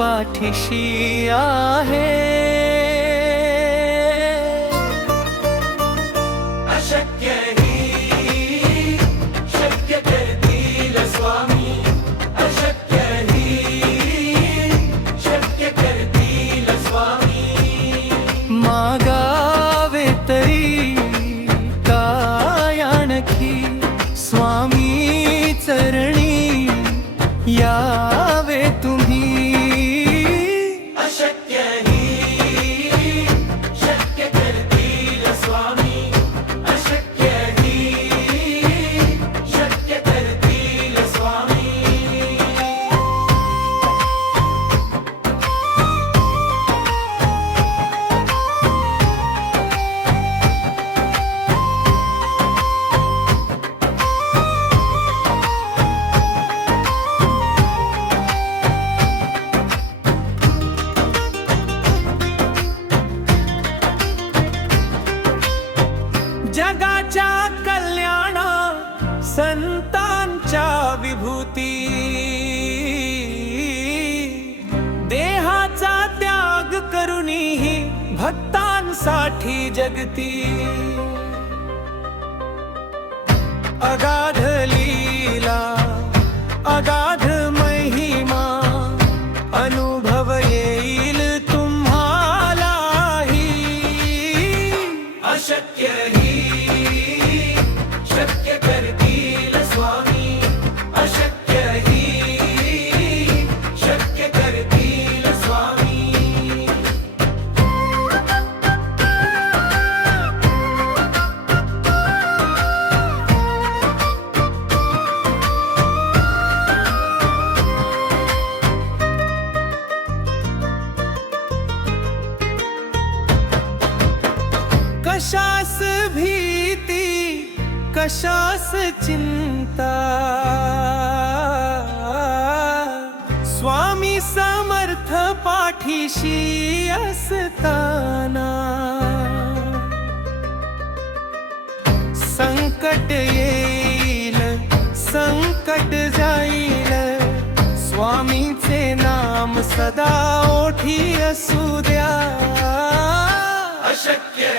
पाठीशी आहे. अशक्य ही शक्य करतील स्वामी, अशक्य ही शक्य करतील स्वामी. मागावे तरी काय आणखी, स्वामी चरणी यावे तुम्ही. अशक्य ही शक्य करतील स्वामी, अशक्य ही शक्य करतील स्वामी. जगाच्या कल्याण संतांच्या विभूती, देहाचा त्याग करूनही भक्तांसाठी जगती. अगाध लीला अगाध महिमा, अनुभव येईल तुम्हालाही. अशक्य ही शक्य करतील स्वामी, अशक्य ही शक्य करतील स्वामी. कशास भीती कशास चिंता, स्वामी समर्थ पाठीशी असताना. संकट येईल संकट जाईल, स्वामींचे नाम सदा ओठी असू द्या. अशक्य